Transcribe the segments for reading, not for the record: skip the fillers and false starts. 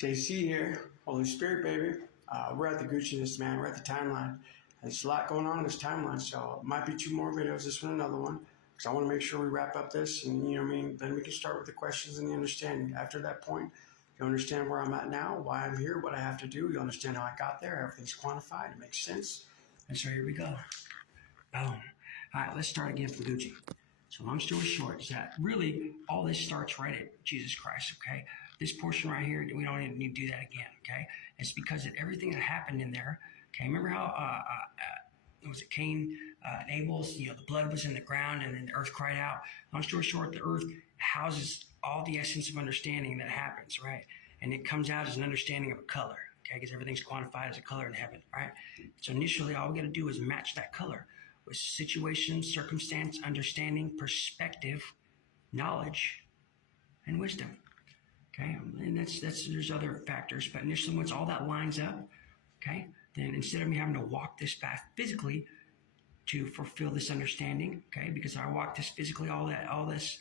JC here, Holy Spirit, baby. We're at the Gucci-ness, man. We're at the timeline. There's a lot going on in this timeline, so it might be 2 more videos, this one another one, because I want to make sure we wrap up this, and you know what I mean? Then we can start with the questions and the understanding. After that point, you understand where I'm at now, why I'm here, what I have to do. You understand how I got there. Everything's quantified. It makes sense. And so here we go. Boom. All right, let's start again from Gucci. So long story short is that really all this starts right at Jesus Christ, okay? This portion right here, we don't even need to do that again, okay? It's because of everything that happened in there, okay? Remember how, was it Cain and Abel's, the blood was in the ground and then the earth cried out. Long story short, the earth houses all the essence of understanding that happens, right? And it comes out as an understanding of a color, okay? Because everything's quantified as a color in heaven, right? So initially, all we got to do is match that color with situation, circumstance, understanding, perspective, knowledge, and wisdom. Okay, and there's other factors, but initially, once all that lines up, okay, then instead of me having to walk this path physically to fulfill this understanding, okay, because I walk this physically, all this,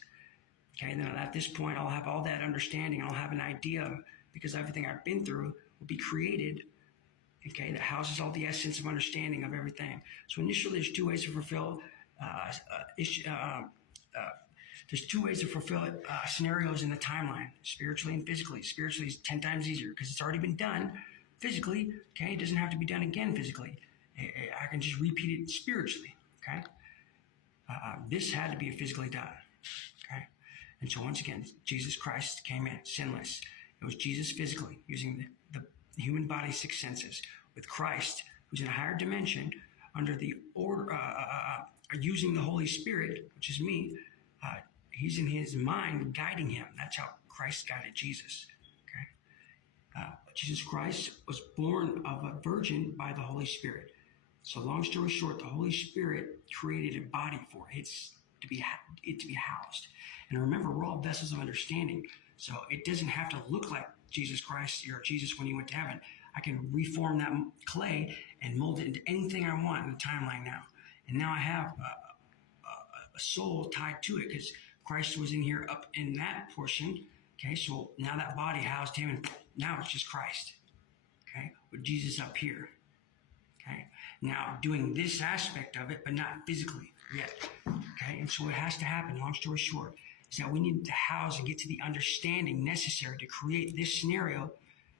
okay, then at this point, I'll have all that understanding, I'll have an idea, because everything I've been through will be created. Okay, that houses all the essence of understanding of everything. So initially, there's 2 ways to fulfill there's 2 ways to fulfill scenarios in the timeline, spiritually and physically. Spiritually is 10 times easier because it's already been done physically. Okay, it doesn't have to be done again physically. I can just repeat it spiritually. Okay, this had to be physically done. Okay, and so once again, Jesus Christ came in sinless. It was Jesus physically using the human body's 6 senses. With Christ, who's in a higher dimension, under the order, using the Holy Spirit, which is me, he's in his mind guiding him. That's how Christ guided Jesus. Okay, Jesus Christ was born of a virgin by the Holy Spirit. So long story short, the Holy Spirit created a body for it to be housed. And remember, we're all vessels of understanding. So it doesn't have to look like Jesus Christ or Jesus when he went to heaven. I can reform that clay and mold it into anything I want in the timeline now. And now I have a soul tied to it because Christ was in here up in that portion. Okay, so now that body housed him, and now it's just Christ. Okay, with Jesus up here. Okay, now doing this aspect of it, but not physically yet. Okay, and so it has to happen, long story short, is that we need to house and get to the understanding necessary to create this scenario,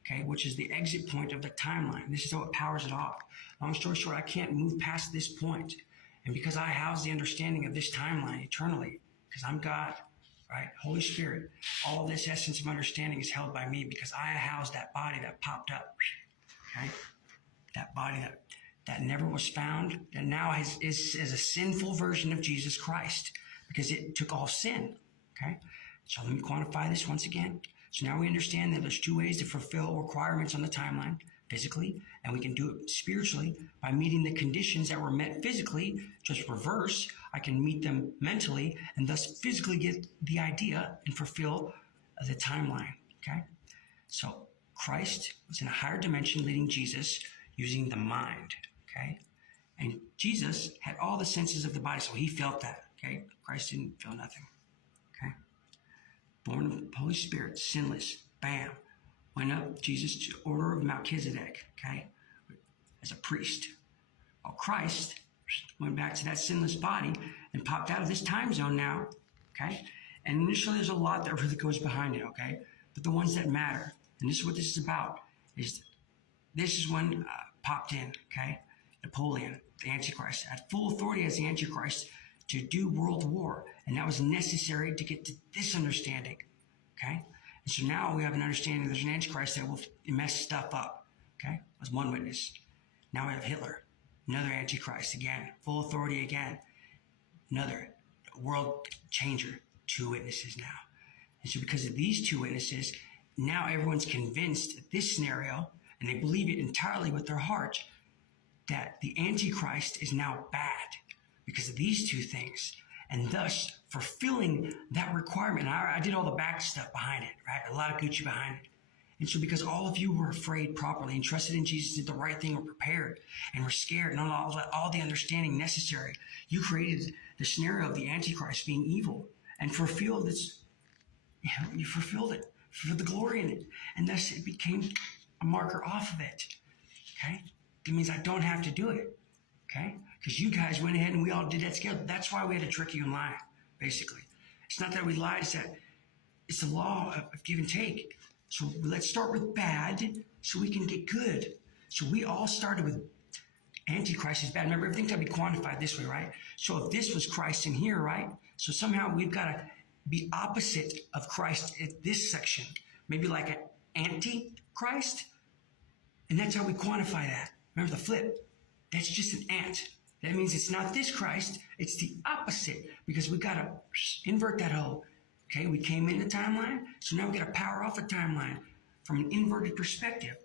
okay, which is the exit point of the timeline. This is how it powers it off. Long story short, I can't move past this point. And because I house the understanding of this timeline eternally, because I'm God, right, Holy Spirit, all this essence of understanding is held by me because I house that body that popped up, okay, that body that never was found, and now is a sinful version of Jesus Christ because it took all sin. Okay, so let me quantify this once again. So now we understand that there's 2 ways to fulfill requirements on the timeline, physically, and we can do it spiritually by meeting the conditions that were met physically, just reverse. I can meet them mentally and thus physically get the idea and fulfill the timeline, okay? So Christ was in a higher dimension leading Jesus using the mind, okay? And Jesus had all the senses of the body, so he felt that, okay? Christ didn't feel nothing. Okay, born of the Holy Spirit, sinless, bam, went up Jesus to order of Melchizedek, okay, as a priest. Well, Christ went back to that sinless body and popped out of this time zone now, okay, and initially there's a lot that really goes behind it, okay, but the ones that matter, and this is what this is about, is this is when popped in, okay, Napoleon, the Antichrist, had full authority as the Antichrist to do world war, and that was necessary to get to this understanding, okay? And so now we have an understanding there's an Antichrist that will mess stuff up, okay? That's one witness. Now we have Hitler, another Antichrist again, full authority again, another world changer, 2 witnesses now. And so because of these 2 witnesses, now everyone's convinced that this scenario, and they believe it entirely with their heart, that the Antichrist is now bad, because of these 2 things, and thus fulfilling that requirement. And I did all the back stuff behind it, right? A lot of Gucci behind it. And so because all of you were afraid properly and trusted in Jesus, did the right thing, were prepared and were scared and all the understanding necessary, you created the scenario of the Antichrist being evil and fulfilled this, you fulfilled it for the glory in it. And thus it became a marker off of it. Okay? It means I don't have to do it. Okay? Because you guys went ahead and we all did that together. That's why we had to trick you and lie, basically. It's not that we lied, it's that it's the law of give and take. So let's start with bad so we can get good. So we all started with Antichrist is bad. Remember, everything's got to be quantified this way, right? So if this was Christ in here, right? So somehow we've got to be opposite of Christ at this section. Maybe like an anti-Christ. And that's how we quantify that. Remember the flip. That's just an ant. That means it's not this Christ. It's the opposite. Because we've got to invert that whole. Okay, we came in the timeline. So now we got to power off the timeline from an inverted perspective.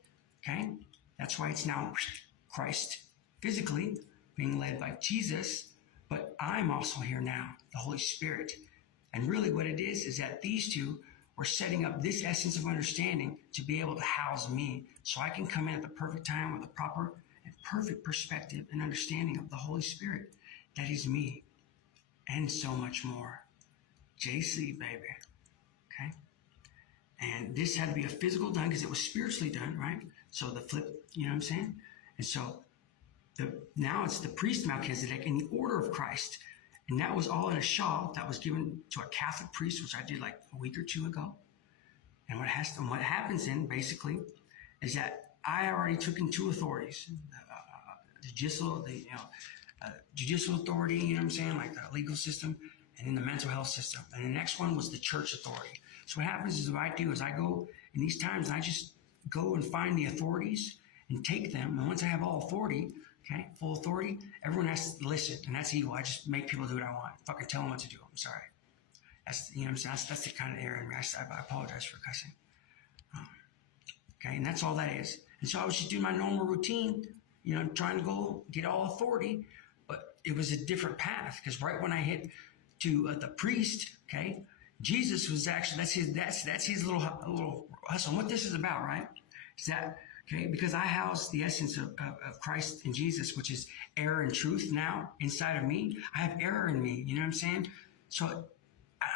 Okay? That's why it's now Christ physically being led by Jesus, but I'm also here now, the Holy Spirit. And really what it is that these two were setting up this essence of understanding to be able to house me so I can come in at the perfect time with a proper and perfect perspective and understanding of the Holy Spirit. That is me and so much more. JC, baby. Okay? And this had to be a physical done because it was spiritually done, right? So the flip, you know what I'm saying? And so now it's the priest Melchizedek in the order of Christ. And that was all in a shawl that was given to a Catholic priest, which I did like a week or two ago. And what happens then, basically, is that I already took in two authorities. The judicial authority, you know what I'm saying, like the legal system, and then the mental health system. And the next one was the church authority. So what happens is what I do is I go in these times and I just go and find the authorities and take them. And once I have all authority, okay, full authority, everyone has to listen. And that's evil. I just make people do what I want. Fucking tell them what to do. I'm sorry. That's, you know what I'm saying? That's the kind of error in me. I apologize for cussing. Okay, and that's all that is. And so I was just doing my normal routine, you know, trying to go get all authority, but it was a different path because right when I hit to the priest, okay, Jesus was actually, that's his little hustle. And what this is about, right, is that, okay, because I house the essence of Christ and Jesus, which is error and truth now inside of me. I have error in me, you know what I'm saying? So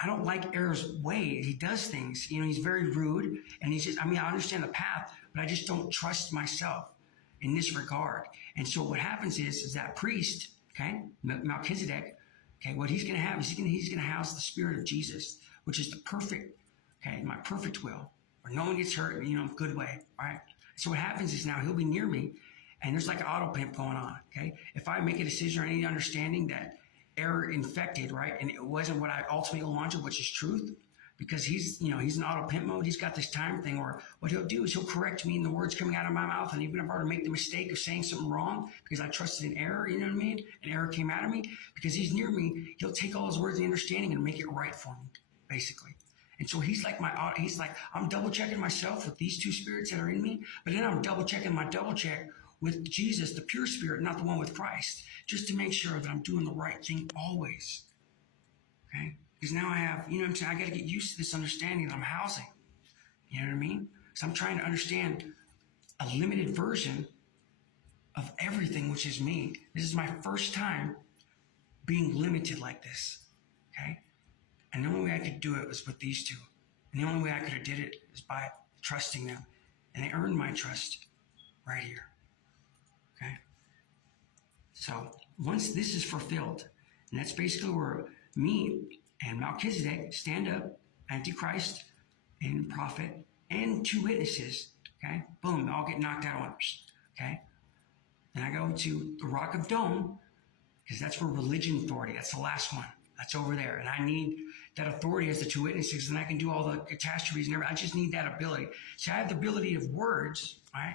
I don't like error's way. He does things, you know, he's very rude. And he's just, I mean, I understand the path, but I just don't trust myself in this regard. And so what happens is that priest, okay, Melchizedek, okay, what he's going to have is he's going to house the spirit of Jesus, which is the perfect, okay, my perfect will, where no one gets hurt, you know, good way, all right? So what happens is now he'll be near me, and there's like an auto pimp going on, okay? If I make a decision or any understanding that error infected, right, and it wasn't what I ultimately wanted, which is truth, because he's, you know, he's in auto pimp mode. He's got this time thing where what he'll do is he'll correct me in the words coming out of my mouth. And even if I were to make the mistake of saying something wrong because I trusted in error, you know what I mean? An error came out of me because he's near me. He'll take all his words and understanding and make it right for me, basically. And so he's like I'm double checking myself with these two spirits that are in me, but then I'm double checking my double check with Jesus, the pure spirit, not the one with Christ, just to make sure that I'm doing the right thing always. Okay? Because now I have, you know what I'm saying, I got to get used to this understanding that I'm housing. You know what I mean? So I'm trying to understand a limited version of everything, which is me. This is my first time being limited like this. Okay? And the only way I could do it was with these two. And the only way I could have did it is by trusting them. And they earned my trust right here. Okay? So once this is fulfilled, and that's basically where me and Melchizedek stand up, Antichrist and prophet, and two witnesses, okay? Boom, they all get knocked out at once, okay? Then I go to the Rock of Dome, because that's where religion authority, that's the last one. That's over there. And I need that authority as the two witnesses, and I can do all the catastrophes and everything. I just need that ability. See, I have the ability of words, right?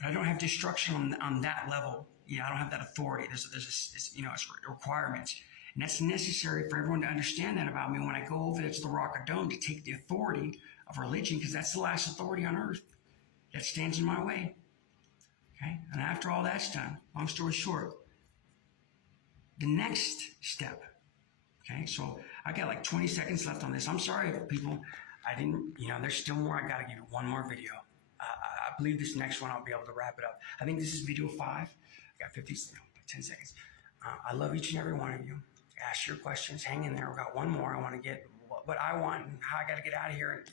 But I don't have destruction on that level. I don't have that authority. There's it's requirements. And that's necessary for everyone to understand that about me when I go over there to the Rock of Dome to take the authority of religion, because that's the last authority on earth that stands in my way. Okay? And after all that's done, long story short, the next step, okay? So I got like 20 seconds left on this. I'm sorry, people. I didn't, there's still more. I got to give you one more video. I believe this next one I'll be able to wrap it up. I think this is video 5. I got 10 seconds. I love each and every one of you. Ask your questions. Hang in there. We got one more. I want to get what I want and how I got to get out of here.